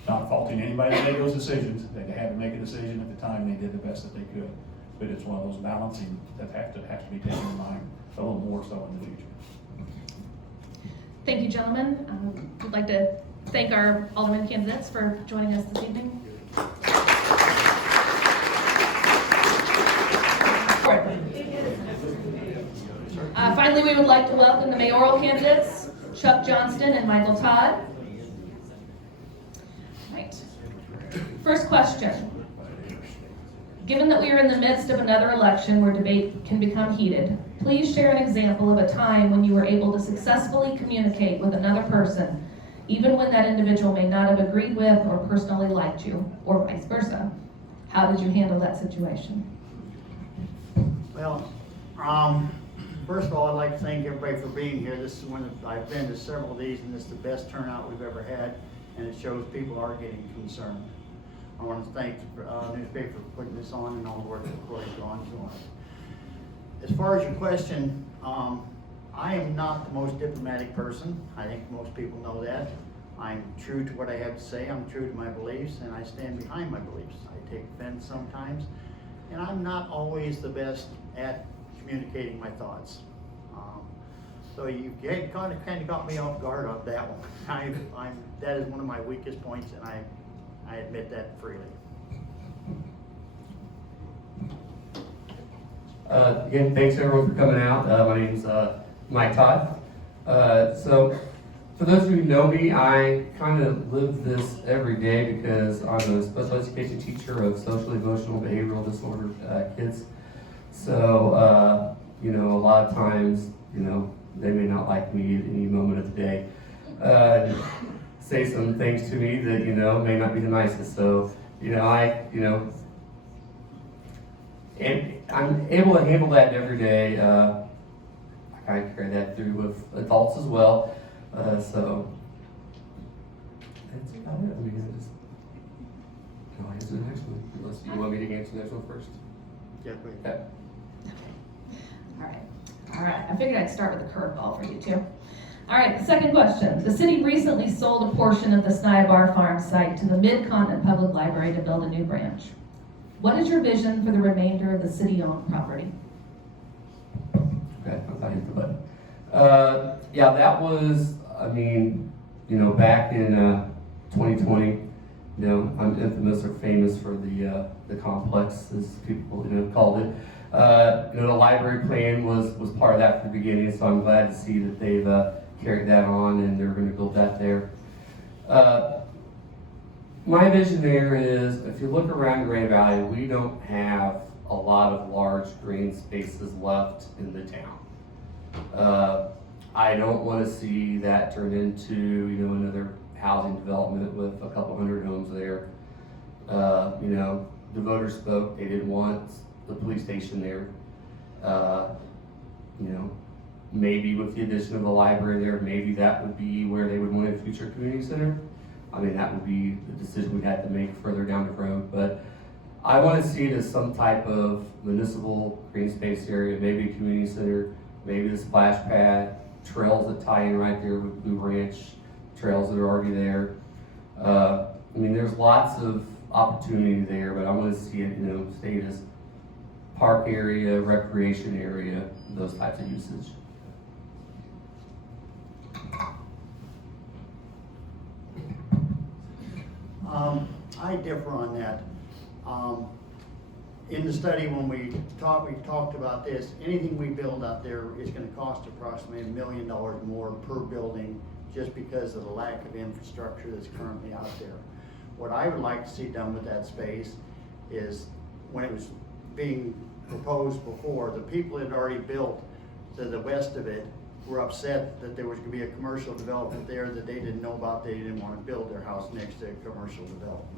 Not faulting anybody that made those decisions. They had to make a decision at the time. They did the best that they could. But it's one of those balancing that has to be taken in mind a little more so in the future. Thank you, gentlemen. We'd like to thank our Alderman candidates for joining us this evening. Finally, we would like to welcome the mayoral candidates, Chuck Johnston and Michael Todd. Right. First question. Given that we are in the midst of another election where debate can become heated, please share an example of a time when you were able to successfully communicate with another person, even when that individual may not have agreed with or personally liked you, or vice versa. How did you handle that situation? Well, first of all, I'd like to thank everybody for being here. This is one of, I've been to several of these, and this is the best turnout we've ever had, and it shows people are getting concerned. I want to thank the newspaper for putting this on and all the work that Corey's gone to on it. As far as your question, I am not the most diplomatic person. I think most people know that. I'm true to what I have to say. I'm true to my beliefs, and I stand behind my beliefs. I take offense sometimes, and I'm not always the best at communicating my thoughts. So you kind of got me off guard on that one. That is one of my weakest points, and I admit that freely. Again, thanks everyone for coming out. My name's Mike Todd. So for those of you who know me, I kind of live this every day because I'm a special education teacher of social, emotional, behavioral disorder kids. So, a lot of times, they may not like me at any moment of the day. Say some things to me that, may not be the nicest. So, and I'm able to handle that every day. I kind of carry that through with adults as well. So that's about it. I mean, I'll answer the next one. Unless you want me to answer the next one first. Yeah, please. Okay. All right. I figured I'd start with a curveball for you too. All right, second question. The city recently sold a portion of the Snyabar farm site to the Mid-Continent Public Library to build a new branch. What is your vision for the remainder of the city-owned property? Okay, I'll hit the button. Yeah, that was, back in 2020, I'm infamous or famous for the complex, as people called it. The library plan was part of that from the beginning, so I'm glad to see that they've carried that on and they're going to build that there. My vision there is, if you look around Grand Valley, we don't have a lot of large green spaces left in the town. I don't want to see that turn into, another housing development with a couple hundred homes there. The voters spoke, they didn't want the police station there. Maybe with the addition of the library there, maybe that would be where they would want a future community center. That would be the decision we'd have to make further down the road, but I want to see it as some type of municipal green space area, maybe a community center, maybe the splash pad, trails that tie in right there with Blue Ranch, trails that are already there. There's lots of opportunity there, but I want to see it, stay as park area, recreation area, those types of usage. I differ on that. in the study, when we talked about this, anything we build out there is gonna cost approximately $1 million more per building, just because of the lack of infrastructure that's currently out there. What I would like to see done with that space is, when it was being proposed before, the people that had already built to the west of it were upset that there was gonna be a commercial development there that they didn't know about. They didn't wanna build their house next to a commercial development.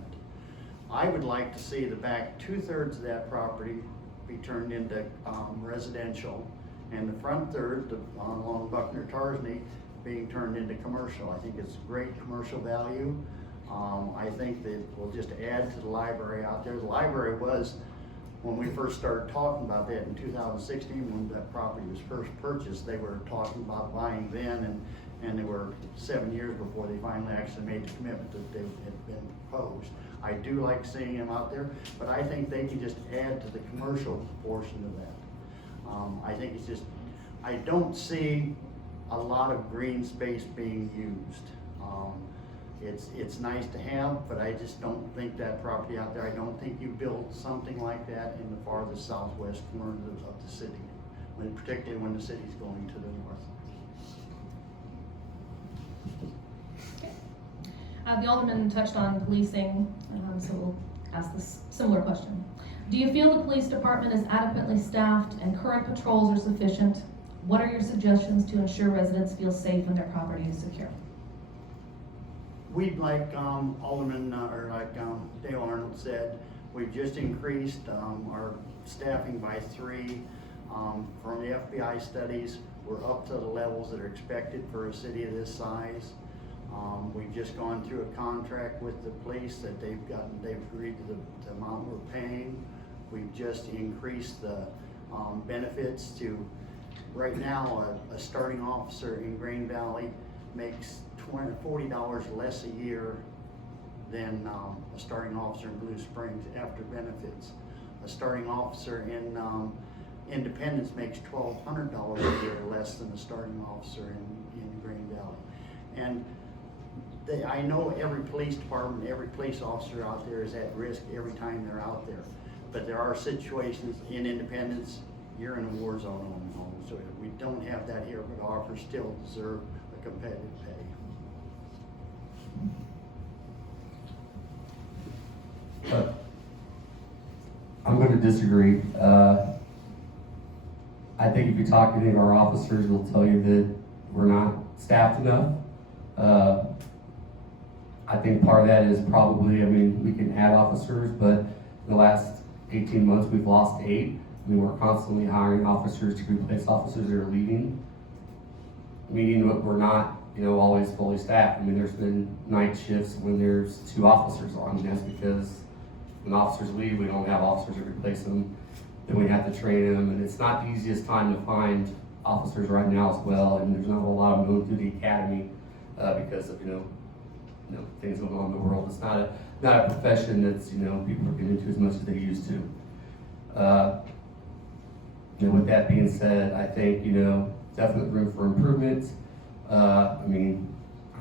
I would like to see the back 2/3 of that property be turned into residential, and the front third, along Buckner Tarsney, being turned into commercial. I think it's great commercial value. I think that will just add to the library out there. The library was, when we first started talking about that in 2016, when that property was first purchased, they were talking about buying then, and they were 7 years before they finally actually made the commitment that they had been proposed. I do like seeing them out there, but I think they can just add to the commercial portion of that. I think it's just, I don't see a lot of green space being used. It's nice to have, but I just don't think that property out there, I don't think you build something like that in the farthest southwest corner of the city, particularly when the city's going to the north. The Alderman touched on policing, so we'll ask this similar question. Do you feel the police department is adequately staffed and current patrols are sufficient? What are your suggestions to ensure residents feel safe and their property is secure? We'd like Dale Arnold said, we've just increased our staffing by 3. From the FBI studies, we're up to the levels that are expected for a city of this size. We've just gone through a contract with the police that they've agreed to the amount we're paying. We've just increased the benefits to, right now, a starting officer in Green Valley makes $40 less a year than a starting officer in Blue Springs after benefits. A starting officer in Independence makes $1,200 a year less than a starting officer in Green Valley. And I know every police department, every police officer out there is at risk every time they're out there. But there are situations in Independence, you're in a war zone on home. So we don't have that here, but officers still deserve a competitive pay. I'm going to disagree. I think if you talk to any of our officers, they'll tell you that we're not staffed enough. I think part of that is probably, I mean, we can add officers, but in the last 18 months, we've lost 8. I mean, we're constantly hiring officers to replace officers that are leaving, meaning that we're not, always fully staffed. I mean, there's been night shifts when there's 2 officers on, and that's because when officers leave, we don't have officers to replace them. Then we have to train them, and it's not the easiest time to find officers right now as well. And there's not a lot of them going through the academy because of things going on in the world. It's not a profession that's people are getting into as much as they used to. With that being said, I think definite room for improvement. I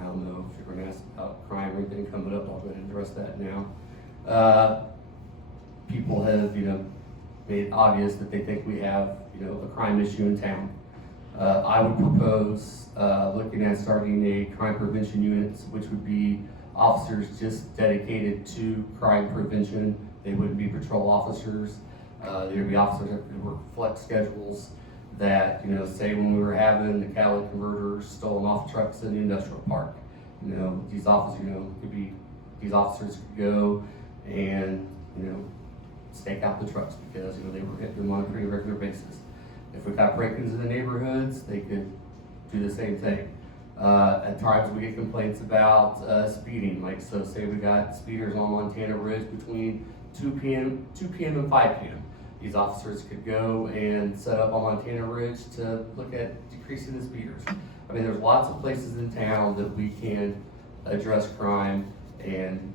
don't know if you're going to ask about crime or anything coming up. I'll go ahead and address that now. People have made it obvious that they think we have a crime issue in town. I would propose looking at starting a crime prevention unit, which would be officers just dedicated to crime prevention. They wouldn't be patrol officers. There would be officers that would work flex schedules that, say when we were having the catalytic converters stolen off trucks in the industrial park. These officers, these officers could go and, stake out the trucks because, they were hitting them on a pretty regular basis. If we got break-ins in the neighborhoods, they could do the same thing. At times we get complaints about speeding, so say we got speeders on Montana Ridge between 2 p.m. and 5 p.m. These officers could go and set up on Montana Ridge to look at decreasing the speeders. I mean, there's lots of places in town that we can address crime, and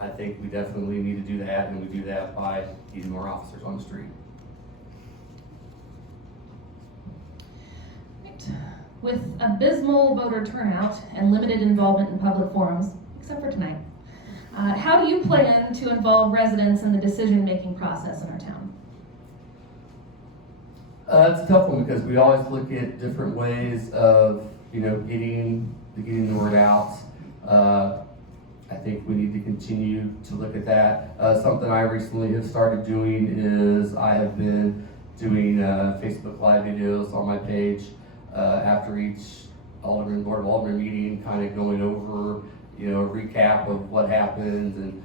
I think we definitely need to do that, and we do that by getting more officers on the street. With abysmal voter turnout and limited involvement in public forums, except for tonight, how do you plan to involve residents in the decision-making process in our town? It's a tough one because we always look at different ways of, getting the word out. I think we need to continue to look at that. Something I recently have started doing is I have been doing Facebook Live videos on my page after each Board of Aldermen meeting, kind of going over, a recap of what happened and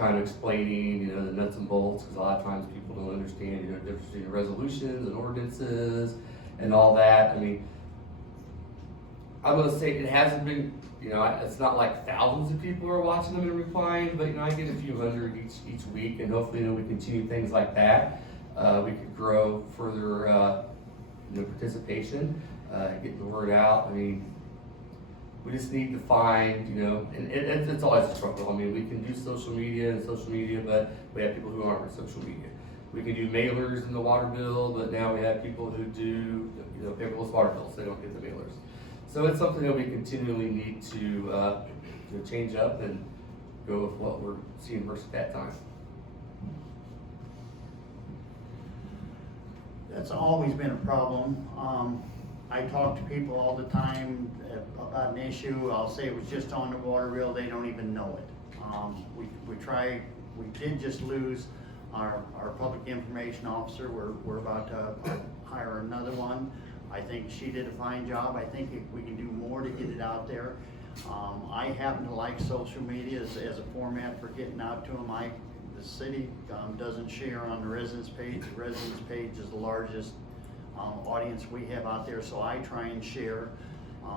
kind of explaining, the nuts and bolts, because a lot of times people don't understand, the difference between resolutions and ordinances and all that. I mean, I'm gonna say it hasn't been, it's not like thousands of people are watching them and replying, but I get a few hundred each week, and hopefully, we continue things like that. We could grow further, participation, getting the word out. I mean, we just need to find, and it's always a struggle. I mean, we can do social media, but we have people who aren't on social media. We can do mailers in the water bill, but now we have people who do, paperless water bills. They don't get the mailers. So it's something that we continually need to change up and go with what we're seeing versus that time. That's always been a problem. I talk to people all the time about an issue. I'll say it was just on the water bill, they don't even know it. We did just lose our public information officer. We're about to hire another one. I think she did a fine job. I think we can do more to get it out there. I happen to like social media as a format for getting out to them. The city doesn't share on the residence page. The residence page is the largest audience we have out there, so I try and share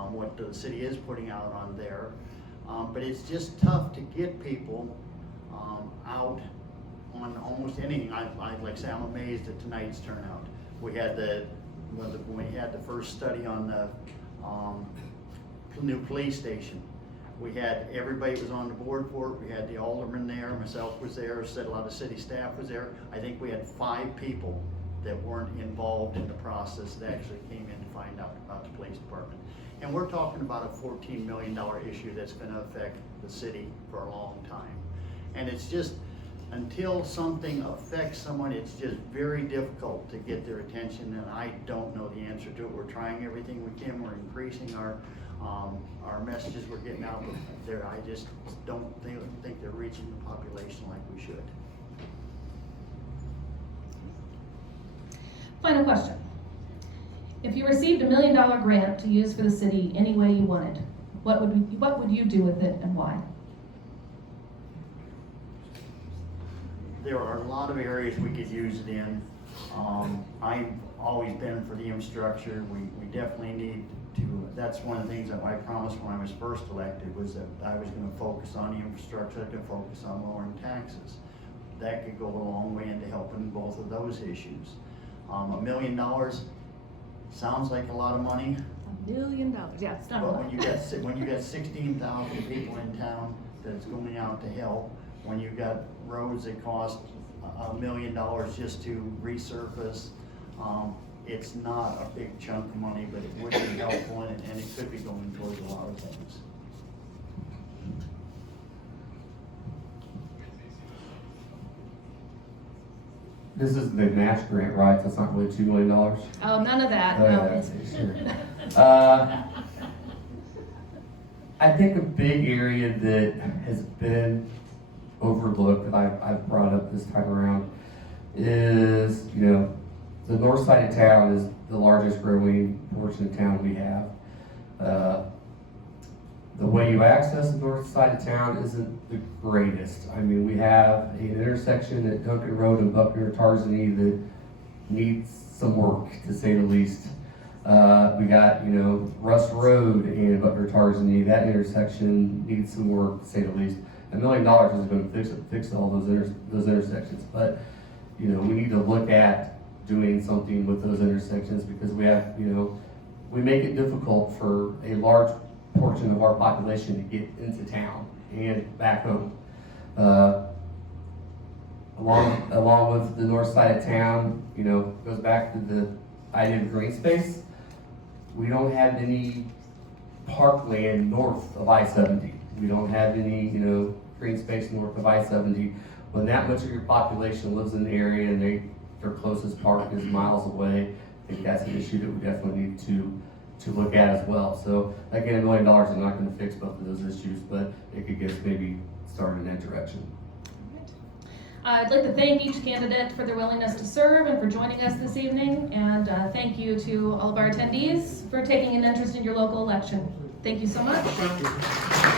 what the city is putting out on there. But it's just tough to get people out on almost anything. Like I say, I'm amazed at tonight's turnout. We had when we had the first study on the new police station. We had, everybody was on the board for it. We had the alderman there, myself was there, said a lot of city staff was there. I think we had 5 people that weren't involved in the process that actually came in to find out about the police department. And we're talking about a $14 million issue that's gonna affect the city for a long time. And it's just, until something affects someone, it's just very difficult to get their attention, and I don't know the answer to it. We're trying everything we can. We're increasing our messages we're getting out there. I just don't think they're reaching the population like we should. Final question. If you received $1 million grant to use for the city any way you wanted, what would you do with it and why? There are a lot of areas we could use it in. I've always been for the infrastructure. We definitely need to, that's one of the things that I promised when I was first elected, was that I was gonna focus on the infrastructure, I could focus on lowering taxes. That could go a long way into helping both of those issues. $1 million sounds like a lot of money. $1 million, yeah, it's not a But lot. when you got 16,000 people in town that's going out to help, when you got roads that cost $1 million just to resurface, it's not a big chunk of money, but it would be helpful, and it could be going towards a lot of things. This is the match grant, right? That's not really $2 million? Oh, none of that, Oh, no. yeah, sure. I think a big area that has been overlooked that I've brought up this time around is, the north side of town is the largest growing portion of town we have. The way you access the north side of town isn't the greatest. I mean, we have an intersection at Duncan Road and Buckner Tarzany that needs some work, to say the least. We got, Russ Road and Buckner Tarzany, that intersection needs some work, to say the least. $1 million is going to fix all those intersections, but we need to look at doing something with those intersections, because we have, we make it difficult for a large portion of our population to get into town and back home. Along with the north side of town, goes back to the idea of green space. We don't have any parkland north of I-70. We don't have any, green space north of I-70. When that much of your population lives in the area and they their closest park is miles away. I think that's an issue that we definitely need to look at as well. So again, $1 million is not gonna fix both of those issues, but it could get us maybe started in that direction. I'd like to thank each candidate for their willingness to serve and for joining us this evening. And thank you to all of our attendees for taking an interest in your local election. Thank you so much.